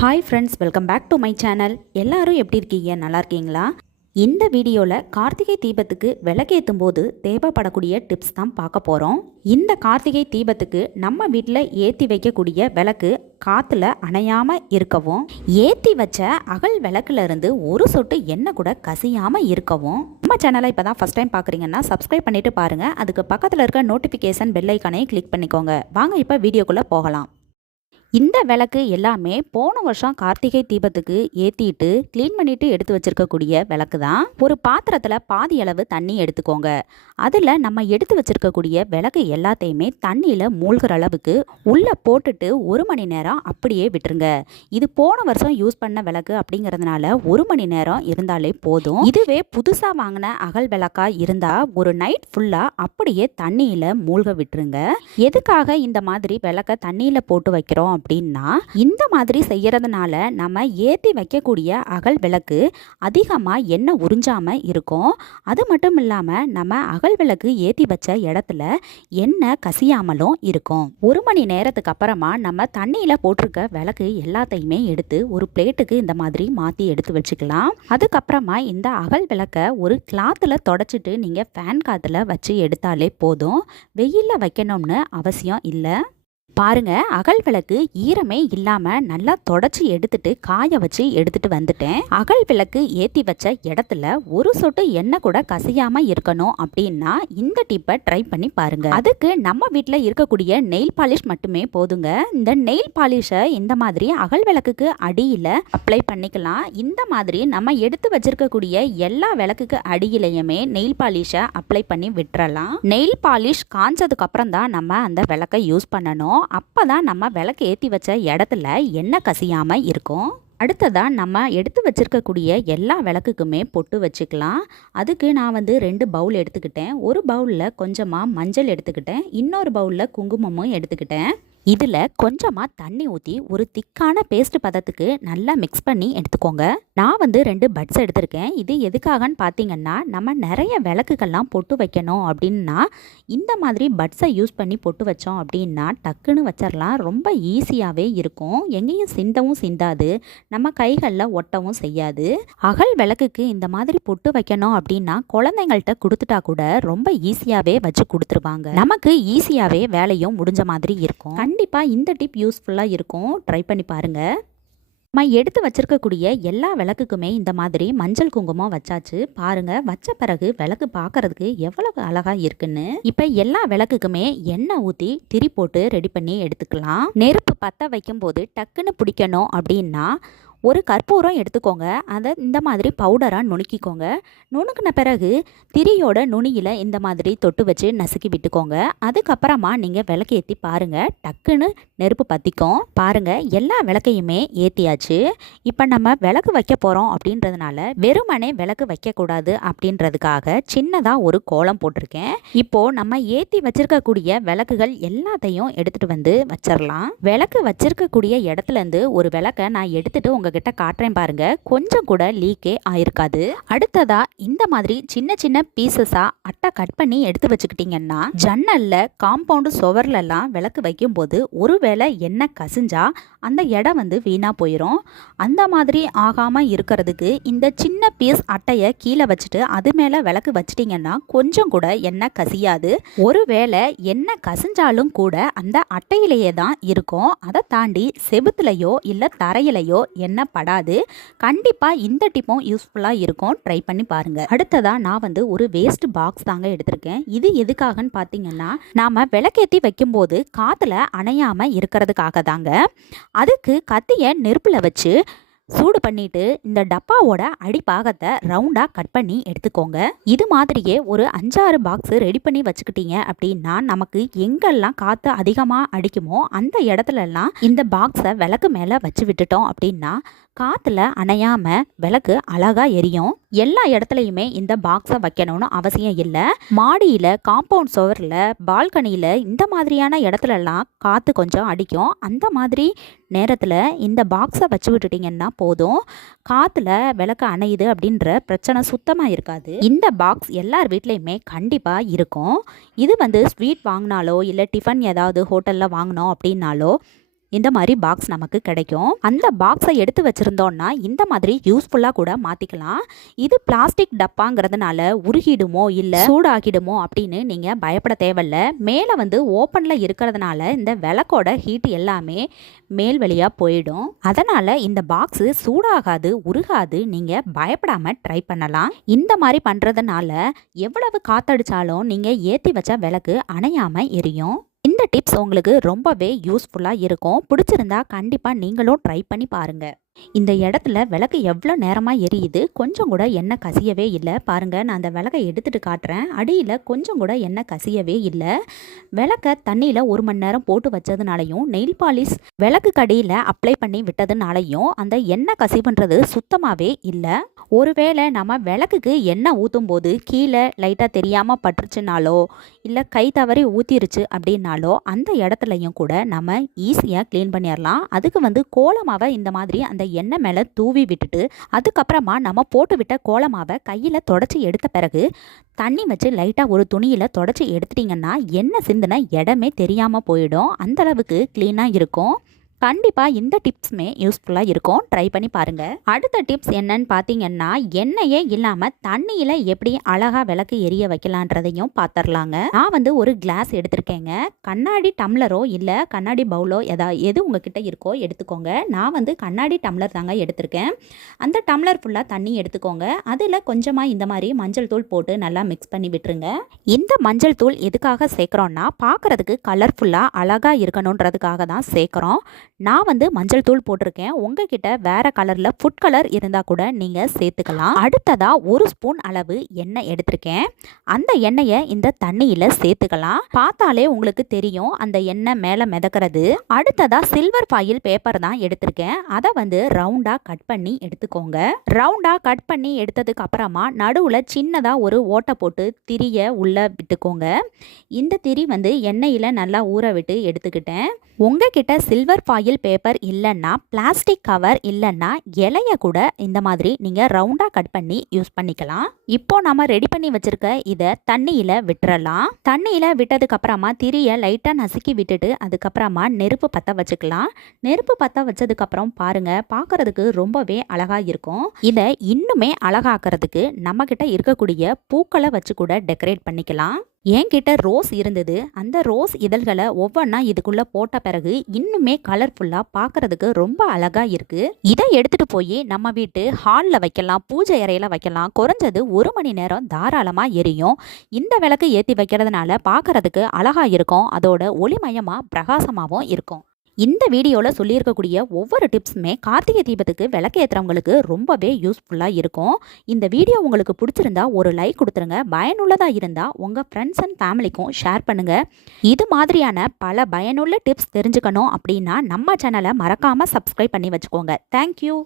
Hi friends, welcome back to my channel. எல்லாரும் எப்படி இருக்கீங்க? நல்லா இருக்கீங்களா? இந்த வீடியோவில் கார்த்திகை தீபத்துக்கு விளக்கேற்றும் போது தேவைப்படக்கூடிய டிப்ஸ் தான் பார்க்க போகிறோம். இந்த கார்த்திகை தீபத்துக்கு நம்ம வீட்டில் ஏற்றி வைக்கக்கூடிய விளக்கு காற்றுல அணையாமல் இருக்கவும், ஏற்றி வச்ச அகல் விளக்குல இருந்து ஒரு சொட்டு எண்ணெய் கூட கசியாமல் இருக்கவும், நம்ம சேனலை இப்போ தான் ஃபஸ்ட் டைம் பார்க்குறீங்கன்னா சப்ஸ்கிரைப் பண்ணிவிட்டு பாருங்கள். அதுக்கு பக்கத்தில் இருக்க நோட்டிஃபிகேஷன் பெல் ஐக்கானை கிளிக் பண்ணிக்கோங்க. வாங்க இப்போ வீடியோக்குள்ளே போகலாம். இந்த விளக்கு எல்லாமே போன வருஷம் கார்த்திகை தீபத்துக்கு ஏற்றிட்டு க்ளீன் பண்ணிட்டு எடுத்து வச்சிருக்கக்கூடிய விளக்கு தான். ஒரு பாத்திரத்தில் பாதி அளவு தண்ணி எடுத்துக்கோங்க. அதில் நம்ம எடுத்து வச்சிருக்கக்கூடிய விளக்கு எல்லாத்தையுமே தண்ணியில் மூழ்கிற அளவுக்கு உள்ளே போட்டுட்டு 1 மணி நேரம் அப்படியே விட்டுருங்க. இது போன வருஷம் யூஸ் பண்ண விளக்கு அப்படிங்கிறதுனால 1 மணி நேரம் இருந்தாலே போதும். இதுவே புதுசாக வாங்கின அகல் விளக்கா இருந்தால் ஒரு நைட் ஃபுல்லாக அப்படியே தண்ணியில் மூழ்க விட்டுருங்க. எதுக்காக இந்த மாதிரி விளக்க தண்ணியில் போட்டு வைக்கிறோம் அப்படின்னா, இந்த மாதிரி செய்யறதுனால நம்ம ஏற்றி வைக்கக்கூடிய அகல் விளக்கு அதிகமாக எண்ணெய் உறிஞ்சாம இருக்கும். அது மட்டும் இல்லாமல் நம்ம அகல் விளக்கு ஏற்றி வச்ச இடத்துல எண்ணெய் கசியாமலும் இருக்கும். 1 மணி நேரத்துக்கு அப்புறமா நம்ம தண்ணியில் போட்டிருக்க விளக்கு எல்லாத்தையுமே எடுத்து ஒரு பிளேட்டுக்கு இந்த மாதிரி மாற்றி எடுத்து வச்சுக்கலாம். அதுக்கப்புறமா இந்த அகல் விளக்க ஒரு கிளாத்தில் தொடச்சிட்டு நீங்கள் ஃபேன் காற்றுல வச்சு எடுத்தாலே போதும். வெயிலில் வைக்கணும்னு அவசியம் இல்லை. பாருங்க, அகல் விளக்கு ஈரமே இல்லாம நல்லா தொடச்சி எடுத்துட்டு காய வச்சு எடுத்துட்டு வந்துட்டேன். அகல் விளக்கு ஏத்தி வச்ச இடத்துல ஒரு சொட்டு எண்ணெய் கூட கசியாம இருக்கணும் அப்படின்னா இந்த டிப்பை ட்ரை பண்ணி பாருங்க. அதுக்கு நம்ம வீட்டில் இருக்கக்கூடிய நெயில் பாலிஷ் மட்டுமே போதுங்க. இந்த நெயில் பாலிஷை இந்த மாதிரி அகல் விளக்குக்கு அடியில் அப்ளை பண்ணிக்கலாம். இந்த மாதிரி நம்ம எடுத்து வச்சிருக்கக்கூடிய எல்லா விளக்குக்கு அடியிலையுமே நெயில் பாலிஷை அப்ளை பண்ணி விட்டுறலாம். நெயில் பாலிஷ் காஞ்சதுக்கு அப்புறம் தான் நம்ம அந்த விளக்கை யூஸ் பண்ணணும். அப்பதான் நம்ம விளக்கு ஏற்றி வச்ச இடத்துல எண்ணெய் கசியாம இருக்கும். அடுத்ததாக நம்ம எடுத்து வச்சிருக்கக்கூடிய எல்லா விளக்குக்குமே பொட்டு வச்சுக்கலாம். அதுக்கு நான் 2 பவுல் எடுத்துக்கிட்டேன். ஒரு பவுலில் கொஞ்சமாக மஞ்சள் எடுத்துக்கிட்டேன், இன்னொரு பவுலில் குங்குமமும் எடுத்துக்கிட்டேன். இதில் கொஞ்சமாக தண்ணி ஊற்றி ஒரு திக்கான பேஸ்ட் பதத்துக்கு நல்லா மிக்ஸ் பண்ணி எடுத்துக்கோங்க. நான் 2 பட்ஸ் எடுத்திருக்கேன். இது எதுக்காகன்னு பார்த்தீங்கன்னா, நம்ம நிறைய விளக்குகள்லாம் பொட்டு வைக்கணும் அப்படின்னா இந்த மாதிரி பட்ஸை யூஸ் பண்ணி பொட்டு வச்சோம் அப்படின்னா டக்குன்னு வச்சிடலாம். ரொம்ப ஈஸியாகவே இருக்கும். எங்கேயும் சிந்தவும் சிந்தாது, நம்ம கைகளில் ஒட்டவும் செய்யாது. அகல் விளக்குக்கு இந்த மாதிரி பொட்டு வைக்கணும் அப்படின்னா குழந்தைங்கள்ட்ட கொடுத்துட்டா கூட ரொம்ப ஈஸியாகவே வச்சு கொடுத்துருவாங்க. நமக்கு ஈஸியாகவே வேலையும் முடிஞ்ச மாதிரி இருக்கும். கண்டிப்பாக இந்த டிப் யூஸ்ஃபுல்லாக இருக்கும். ட்ரை பண்ணி பாருங்க. நம்ம எடுத்து வச்சிருக்கக்கூடிய எல்லா விளக்குக்குமே இந்த மாதிரி மஞ்சள் குங்குமம் வச்சாச்சு. பாருங்க, வச்ச பிறகு விளக்கு பார்க்கறதுக்கு எவ்வளவு அழகா இருக்குன்னு. இப்போ எல்லா விளக்குக்குமே எண்ணெய் ஊற்றி திரி போட்டு ரெடி பண்ணி எடுத்துக்கலாம். நெருப்பு பற்ற வைக்கும் போது டக்குன்னு பிடிக்கணும் அப்படின்னா ஒரு கற்பூரம் எடுத்துக்கோங்க. அதை இந்த மாதிரி பவுடராக நுணுக்கிக்கோங்க. நுணுக்கின பிறகு திரியோட நுனியில் இந்த மாதிரி தொட்டு வச்சு நசுக்கி விட்டுக்கோங்க. அதுக்கப்புறமா நீங்கள் விளக்கு ஏற்றி பாருங்கள், டக்குன்னு நெருப்பு பற்றிக்கும். பாருங்கள், எல்லா விளக்கையுமே ஏற்றியாச்சு. இப்போ நம்ம விளக்கு வைக்க போகிறோம் அப்படின்றதுனால வெறுமனே விளக்கு வைக்கக்கூடாது அப்படின்றதுக்காக சின்னதாக ஒரு கோலம் போட்டிருக்கேன். இப்போது நம்ம ஏற்றி வச்சிருக்கக்கூடிய விளக்குகள் எல்லாத்தையும் எடுத்துகிட்டு வந்து வச்சிடலாம். விளக்கு வச்சிருக்கக்கூடிய இடத்துலேருந்து ஒரு விளக்கை நான் எடுத்துகிட்டு உங்ககிட்ட காட்டுறேன் பாருங்க. கொஞ்சம் கூட லீக்கே ஆயிருக்காது. அடுத்ததா இந்த மாதிரி சின்ன சின்ன பீசஸா அட்டை கட் பண்ணி எடுத்து வச்சுக்கிட்டீங்கன்னா ஜன்னல்ல, காம்பவுண்டு சுவர்லாம் விளக்கு வைக்கும் போது ஒருவேளை எண்ணெய் கசிஞ்சா அந்த இடம் வீணா போயிடும். அந்த மாதிரி ஆகாம இருக்கிறதுக்கு இந்த சின்ன பீஸ் அட்டையை கீழே வச்சுட்டு அது மேல விளக்கு வச்சிட்டீங்கன்னா கொஞ்சம் கூட எண்ணெய் கசியாது. ஒருவேளை எண்ணெய் கசிஞ்சாலும் கூட அந்த அட்டையிலேயே தான் இருக்கும். அதை தாண்டி செவுத்துலையோ இல்ல தரையிலையோ எண்ணெய் படாது. கண்டிப்பா இந்த டிப்பும் யூஸ்ஃபுல்லா இருக்கும். ட்ரை பண்ணி பாருங்க. அடுத்ததா நான் ஒரு வேஸ்ட் பாக்ஸ் தாங்க எடுத்திருக்கேன். இது எதுக்காகன்னு பாத்தீங்கன்னா, நாம விளக்கேத்தி வைக்கும் போது காத்துல அணையாம இருக்கிறதுக்காக தாங்க. அதுக்கு கத்திய நெருப்புல வச்சு சூடு பண்ணிட்டு இந்த டப்பாவோட அடிப்பாகத்தை ரவுண்டாக கட் பண்ணி எடுத்துக்கோங்க. இது மாதிரியே ஒரு 5-6 பாக்ஸ் ரெடி பண்ணி வச்சுக்கிட்டீங்க அப்படின்னா நமக்கு எங்கெல்லாம் காற்று அதிகமாக அடிக்குமோ அந்த இடத்துலலாம் இந்த பாக்ஸை விளக்கு மேலே வச்சு விட்டுட்டோம் அப்படின்னா காற்றுல அணையாமல் விளக்கு அழகாக எரியும். எல்லா இடத்துலையுமே இந்த பாக்ஸை வைக்கணும்னு அவசியம் இல்லை. மாடியில், காம்பவுண்ட் சுவரில், பால்கனியில் இந்த மாதிரியான இடத்துலலாம் காற்று கொஞ்சம் அடிக்கும். அந்த மாதிரி நேரத்தில் இந்த பாக்ஸை வச்சு விட்டுட்டிங்கன்னா போதும். காற்றுல விளக்கு அணையுது அப்படின்ற பிரச்சனை சுத்தமாக இருக்காது. இந்த பாக்ஸ் எல்லார் வீட்லேயுமே கண்டிப்பாக இருக்கும். இது ஸ்வீட் வாங்கினாலோ இல்லை டிஃபன் ஏதாவது ஹோட்டலில் வாங்கினோம் அப்படின்னாலோ இந்த மாதிரி பாக்ஸ் நமக்கு கிடைக்கும். அந்த பாக்ஸை எடுத்து வச்சிருந்தோம்னா இந்த மாதிரி யூஸ்ஃபுல்லாக கூட மாற்றிக்கலாம். இது பிளாஸ்டிக் டப்பாங்கிறதுனால உருகிடுமோ இல்லை சூடாகிடுமோ அப்படின்னு நீங்கள் பயப்பட தேவையில்ல. மேலே வந்து ஓப்பனில் இருக்கிறதுனால இந்த விளக்கோட ஹீட் எல்லாமே மேல் வழியாக போயிடும். அதனால் இந்த பாக்ஸு சூடாகாது, உருகாது. நீங்கள் பயப்படாமல் ட்ரை பண்ணலாம். இந்த மாதிரி பண்ணுறதுனால எவ்வளவு காற்றடிச்சாலும் நீங்கள் ஏற்றி வச்ச விளக்கு அணையாமல் எரியும். இந்த டிப்ஸ் உங்களுக்கு ரொம்பவே யூஸ்ஃபுல்லாக இருக்கும். பிடிச்சிருந்தா கண்டிப்பாக நீங்களும் ட்ரை பண்ணி பாருங்கள். இந்த இடத்துல விளக்கு எவ்வளோ நேரமாக எரியுது, கொஞ்சம் கூட எண்ணெய் கசியவே இல்லை. பாருங்கள், நான் அந்த விளக்கை எடுத்துகிட்டு காட்டுறேன். அடியில் கொஞ்சம் கூட எண்ணெய் கசியவே இல்லை. விளக்கை தண்ணியில் 1 மணி நேரம் போட்டு வச்சதுனாலையும் நெயில் பாலிஷ் விளக்கு கடியில் அப்ளை பண்ணி விட்டதுனாலையும் அந்த எண்ணெய் கசிவுன்றது சுத்தமாகவே இல்லை. ஒருவேளை நம்ம விளக்குக்கு எண்ணெய் ஊற்றும் போது கீழே லைட்டாக தெரியாமல் பட்டுருச்சுனாலோ இல்லை கை தவறி ஊற்றிருச்சு அப்படின்னாலோ அந்த இடத்துலையும் கூட நம்ம ஈஸியாக க்ளீன் பண்ணிடலாம். அதுக்கு வந்து கோலமாவை இந்த மாதிரி அந்த எண்ணெய் மேலே தூவி விட்டுட்டு அதுக்கப்புறமா நம்ம போட்டு விட்ட கோலமாவை கையில் தொடச்சி எடுத்த பிறகு தண்ணி வச்சு லைட்டாக ஒரு துணியில் தொடச்சி எடுத்துட்டிங்கன்னா எண்ணெய் சிந்தின இடமே தெரியாமல் போயிடும். அந்தளவுக்கு க்ளீனாக இருக்கும். கண்டிப்பாக இந்த டிப்ஸுமே யூஸ்ஃபுல்லாக இருக்கும். ட்ரை பண்ணி பாருங்கள். அடுத்த டிப்ஸ் என்னன்னு பார்த்தீங்கன்னா, எண்ணெயே இல்லாமல் தண்ணியில் எப்படி அழகாக விளக்கு எரிய வைக்கலான்றதையும் பார்த்துடலாங்க. நான் வந்து ஒரு கிளாஸ் எடுத்திருக்கேங்க. கண்ணாடி டம்ளரோ இல்லை கண்ணாடி பவுலோ எது உங்ககிட்ட இருக்கோ எடுத்துக்கோங்க. நான் வந்து கண்ணாடி டம்ளர் தாங்க எடுத்திருக்கேன். அந்த டம்ளர் ஃபுல்லாக தண்ணி எடுத்துக்கோங்க. அதில் கொஞ்சமாக இந்த மாதிரி மஞ்சள் தூள் போட்டு நல்லா மிக்ஸ் பண்ணி விட்டுருங்க. இந்த மஞ்சள் தூள் எதுக்காக சேர்க்குறோன்னா, பார்க்குறதுக்கு கலர்ஃபுல்லாக அழகாக இருக்கணுன்றதுக்காக தான் சேர்க்குறோம். நான் வந்து மஞ்சள் தூள் போட்டிருக்கேன். உங்ககிட்ட வேற கலரில் ஃபுட் கலர் இருந்தால் கூட நீங்கள் சேர்த்துக்கலாம். அடுத்ததாக 1 ஸ்பூன் அளவு எண்ணெய் எடுத்திருக்கேன். அந்த எண்ணெயை இந்த தண்ணியில் சேர்த்துக்கலாம். பார்த்தாலே உங்களுக்கு தெரியும் அந்த எண்ணெய் மேலே மிதக்கிறது. அடுத்ததாக சில்வர் ஃபாயில் பேப்பர் தான் எடுத்திருக்கேன். அதை வந்து ரவுண்டாக கட் பண்ணி எடுத்துக்கோங்க. ரவுண்டாக கட் பண்ணி எடுத்ததுக்கு அப்புறமா நடுவில் சின்னதாக ஒரு ஓட்டை போட்டு திரியை உள்ளே விட்டுக்கோங்க. இந்த திரி வந்து எண்ணெயில் நல்லா ஊற விட்டு எடுத்துக்கிட்டேன். உங்ககிட்ட சில்வர் ஃபாயில் பேப்பர் இல்லைன்னா, பிளாஸ்டிக் கவர் இல்லைன்னா இலைய கூட இந்த மாதிரி நீங்கள் ரவுண்டாக கட் பண்ணி யூஸ் பண்ணிக்கலாம். இப்போ நம்ம ரெடி பண்ணி வச்சிருக்க இதை தண்ணியில் விட்டுறலாம். தண்ணியில் விட்டதுக்கு அப்புறமா திரியை லைட்டாக நசுக்கி விட்டுட்டு அதுக்கப்புறமா நெருப்பு பற்ற வச்சுக்கலாம். நெருப்பு பற்ற வச்சதுக்கப்புறம் பாருங்கள், பார்க்குறதுக்கு ரொம்பவே அழகாக இருக்கும். இதை இன்னுமே அழகாக்கிறதுக்கு நம்மக்கிட்ட இருக்கக்கூடிய பூக்களை வச்சு கூட டெக்கரேட் பண்ணிக்கலாம். என்கிட்ட ரோஸ் இருந்தது. அந்த ரோஸ் இதழ்களை ஒவ்வொன்றா இதுக்குள்ளே போட்ட பிறகு இன்னுமே கலர்ஃபுல்லாக பார்க்குறதுக்கு ரொம்ப அழகாக இருக்குது. இதை எடுத்துகிட்டு போய் நம்ம வீட்டு ஹாலில் வைக்கலாம், பூஜை அறையில் வைக்கலாம். குறைஞ்சது 1 மணி நேரம் தாராளமாக எரியும். இந்த விளக்கு ஏற்றி வைக்கிறதுனால பார்க்குறதுக்கு அழகாக இருக்கும். அதோட ஒளிமயமாக பிரகாசமாகவும் இருக்கும். இந்த வீடியோவில் சொல்லியிருக்கக்கூடிய ஒவ்வொரு டிப்ஸுமே கார்த்திகை தீபத்துக்கு விளக்கு ஏற்றுறவங்களுக்கு ரொம்பவே யூஸ்ஃபுல்லாக இருக்கும். இந்த வீடியோ உங்களுக்கு பிடிச்சிருந்தா ஒரு லைக் கொடுத்துருங்க. பயனுள்ளதாக இருந்தால் உங்கள் ஃப்ரெண்ட்ஸ் அண்ட் ஃபேமிலிக்கும் ஷேர் பண்ணுங்கள். இது மாதிரியான பல பயனுள்ள டிப்ஸ் தெரிஞ்சுக்கணும் அப்படின்னா நம்ம சேனலை மறக்காமல் சப்ஸ்கிரைப் பண்ணி வச்சுக்கோங்க. தேங்க்யூ.